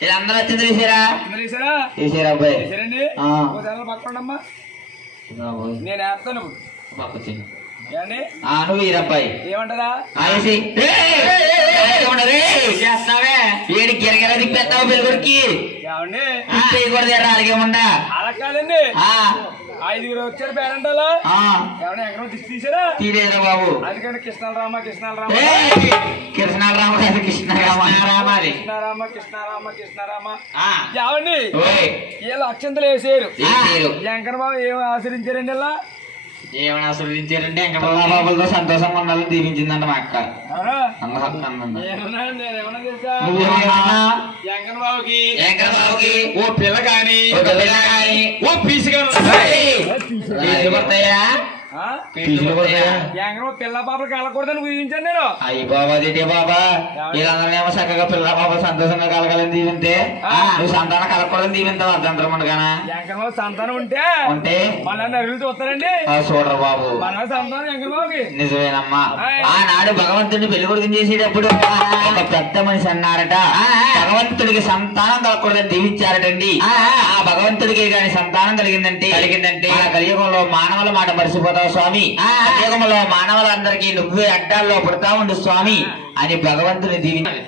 వీళ్ళందరూ వచ్చింది తీసారా అబ్బాయి నేను వేస్తాను నువ్వు ఈరబ్బాయి ఏమంటారా చేస్తావే ఏడు గిరగిర తిప్పేస్తావు పెరుగుడికి చేయకూడదు అలాగేముండా అలా కాదండి 5 వచ్చారు పేరంటాలో ఏమన్నా ఎక్కడ తీసారా తీరేదురా బాబు అందుకంటే కృష్ణాలరామ కృష్ణాలరామ కాదు కృష్ణరామ ఏమండి వీళ్ళు అక్షంతలు వేసారు శంకర బాబు ఏం ఆశ్రయించారండి ఇలా ఏమని ఆశీర్వదించారంటే వెంకటబాబులతో సంతోషంగా ఉండాలని దీవించిందంట మా అక్క బాబుకి ఓ పిల్ల కాని ఓ పీసు పడతాయా పిల్ల పాపలు కలకూడదని ఊహించాను నేను అయ్యి బాబా దిటే బాబా వీళ్ళందరినేమో చక్కగా పిల్ల పాపలు సంతోషంగా కలగాలని దీవింతే నువ్వు సంతానం కలగకూడదని దీవింతావు అర్థంతరం ఉండగానా శంకరబాబు సంతానం ఉంటే మళ్ళీ నరులు చూస్తారండి చూడరు బాబు మన సంతానం శంకరబాబుకి నిజమేనమ్మా ఆనాడు భగవంతుడిని పెళ్లి కొడుకుని చేసేటప్పుడు ఒక పెద్ద మనిషి అన్నారట భగవంతుడికి సంతానం కలగకూడదని దీవించారటండి ఆ భగవంతుడికి కానీ సంతానం కలిగిందంటే ఆ కలియుగంలో మానవుల మాట మరిసిపోతావు స్వామి కలియుగంలో మానవులందరికీ నువ్వే అడ్డాల్లో పుడతా ఉండు స్వామి అని భగవంతుని దీవించారు